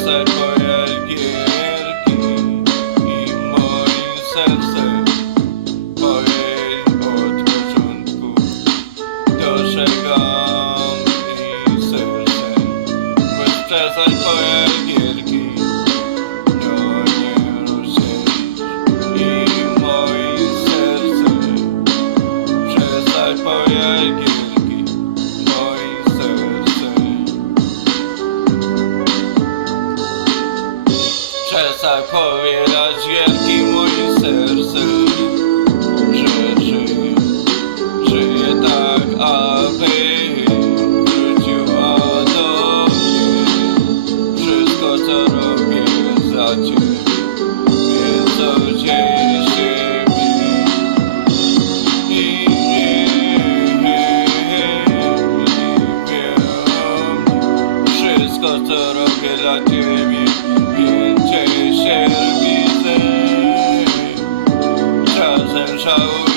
Przestań moje gierki i moim sercem mojej od początku dostrzegam i sercem. Przestań moje gierki, no nie rozdzielisz i moim sercem. Przestań moje gierki, moim sercem. Przestań powielać gierki moim sercem. Rzeczy żyję tak, aby wróciła do mnie. Wszystko co robię za ciebie, codziennie siebie. I wiem, wszystko co robię dla ciebie, więcej się widzę. Czasem żałuję.